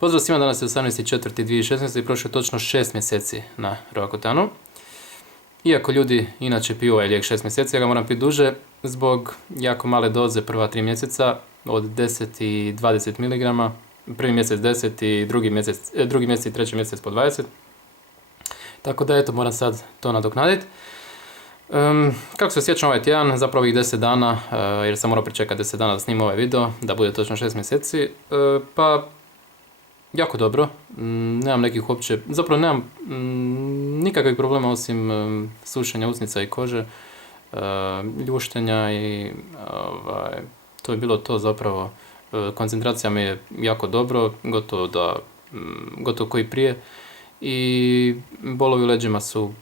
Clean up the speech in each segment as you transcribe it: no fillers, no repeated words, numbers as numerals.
Pozdrav svima, danas je 18.4.2016. i prošlo je točno 6 mjeseci na Roakotanu. Iako ljudi inače piju ovaj lijek 6 mjeseci, ja ga moram piti duže zbog jako male doze prva 3 mjeseca od 10 i 20 mg. Prvi mjesec 10 i drugi mjesec i treći mjesec po 20. Tako da eto, moram sad to nadoknaditi. Kako se sjećam ovaj tjedan, zapravo ovih 10 dana, jer sam morao pričekati 10 dana da snimam ovaj video, da bude točno 6 mjeseci, pa jako dobro, nemam nekih uopće, zapravo nemam nikakvih problema osim sušenja usnica i kože, ljuštenja i to je bilo to zapravo. Koncentracija mi je jako dobro, gotovo koji prije i bolovi u leđima su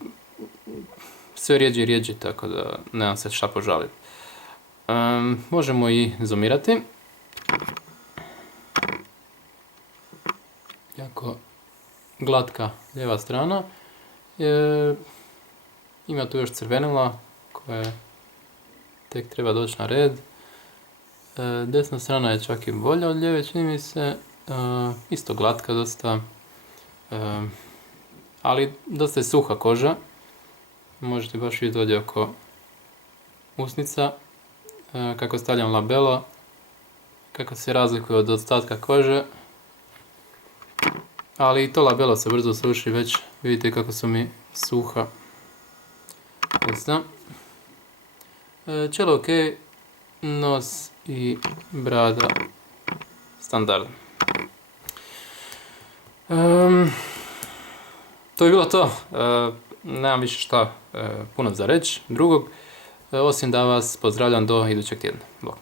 sve rijeđi i rijeđi, tako da nemam se šta požaliti. Možemo i zoomirati. Jako glatka lijeva strana. Ima tu još crvenila koje tek treba doći na red. Desna strana je čak i bolja od lijeve, čini mi se. Isto glatka dosta. Ali dosta je suha koža. Možete baš vidjeti ovdje oko usnica kako stavljam labelo, kako se razlikuje od ostatka kože. Ali i to labelo se brzo suši, već vidite kako su mi suha usna. Čelo ok, nos i brada standardno. To je bilo to. Nemam više šta puno za reći drugog, osim da vas pozdravljam do idućeg tjedna. Bok.